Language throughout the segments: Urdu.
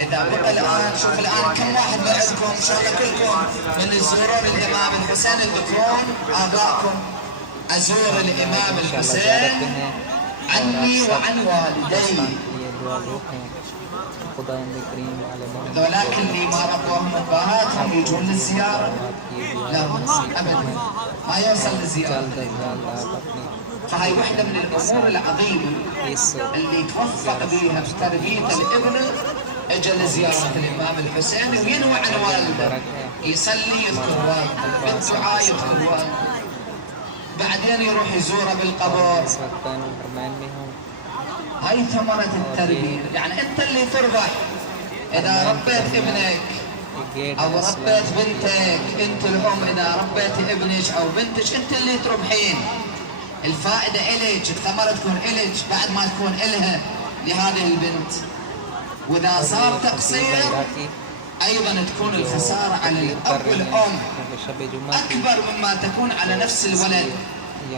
إذا بقى الآن شوف الآن كم واحد بعدكم إن شاء الله كلكم من يزورون الإمام الحسين تذكرون آبائكم. أزور الإمام الحسين عني وعن والدي. ولكن اللي ما ربوهم أبهاتهم يجون للزيارة لا أبدا ما يوصل للزيارة. فهي واحدة من الأمور العظيمة اللي توفق بها في تربية الابن. اجى لزيارة الإمام الحسين وينوى عن والده، يصلي يذكر والده، بالدعاء يذكر والده، بعدين يروح يزوره بالقبر. هاي ثمرة التربية. يعني أنت اللي تربح إذا ربيت ابنك أو ربيت بنتك. أنت الأم إذا ربيت ابنك أو بنتك أنت اللي تربحين. الفائدة إليك، الثمرة تكون إليك بعد ما تكون إلها لهذه البنت. وإذا صار تقصير أيضا تكون الخسارة على الأب والأم أكبر مما تكون على نفس الولد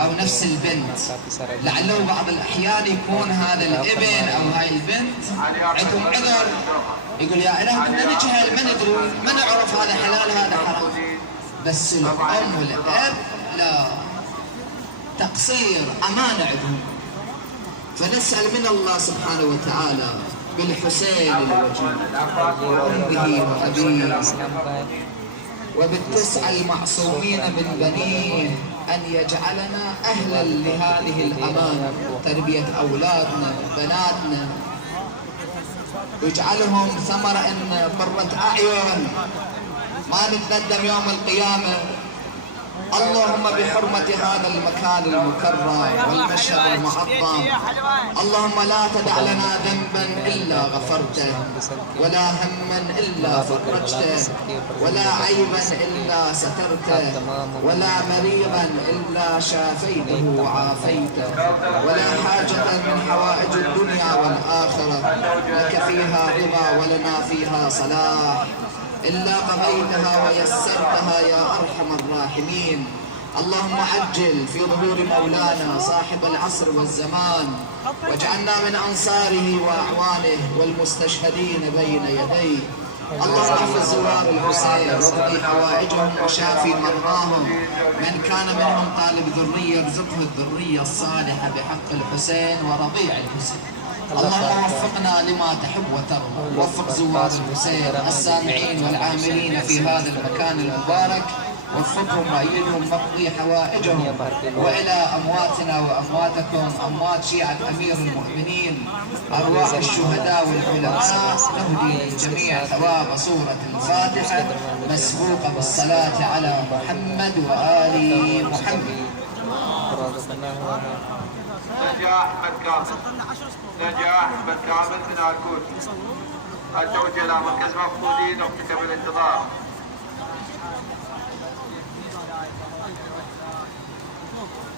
أو نفس البنت. لعله بعض الأحيان يكون هذا الابن أو هاي البنت عندهم عذر، يقول يا إله كنا نجهل ما ندري ما نعرف هذا حلال هذا حرام. بس الأم والأب لا، تقصير أمانة عندهم. فنسأل من الله سبحانه وتعالى بالحسين الوجيه وأمه وأبيه وبالتسع المعصومين من بنيه أن يجعلنا أهلا لهذه الأمانة، تربية أولادنا بناتنا، ويجعلهم ثمرة إن قرة أعين ما نتندم يوم القيامة. اللهم بحرمة هذا المكان المكرم والمشهد المعظم، اللهم لا تدع لنا ذنبا إلا غفرته، ولا هما إلا فرجته، ولا عيبا إلا سترته، ولا مريضا إلا شافيته وعافيته، ولا حاجة من حوائج الدنيا والآخرة لك فيها رضا ولنا فيها صلاح إلا قضيتها ويسرتها يا أرحم الراحمين. اللهم عجل في ظهور مولانا صاحب العصر والزمان، واجعلنا من أنصاره وأعوانه والمستشهدين بين يديه. اللهم احفظ زوار الحسين واقضي حوائجهم وشافي مرضاهم. من كان منهم طالب ذرية ارزقه الذرية الصالحة بحق الحسين ورضيع الحسين. اللهم وفقنا لما تحب وترضى. وفق زوار الحسين السامعين والعاملين في هذا المكان المبارك، وفقهم وأيدهم مقضي حوائجهم. وإلى أمواتنا وأمواتكم أموات شيعة أمير المؤمنين أرواح الشهداء والعلماء نهدي للجميع ثواب سورة الفاتحة مسبوقة بالصلاة على محمد وآل محمد. نجاح أحمد كامل من أركود التوجه إلى مركز مفقودين وقتك بالانتظار.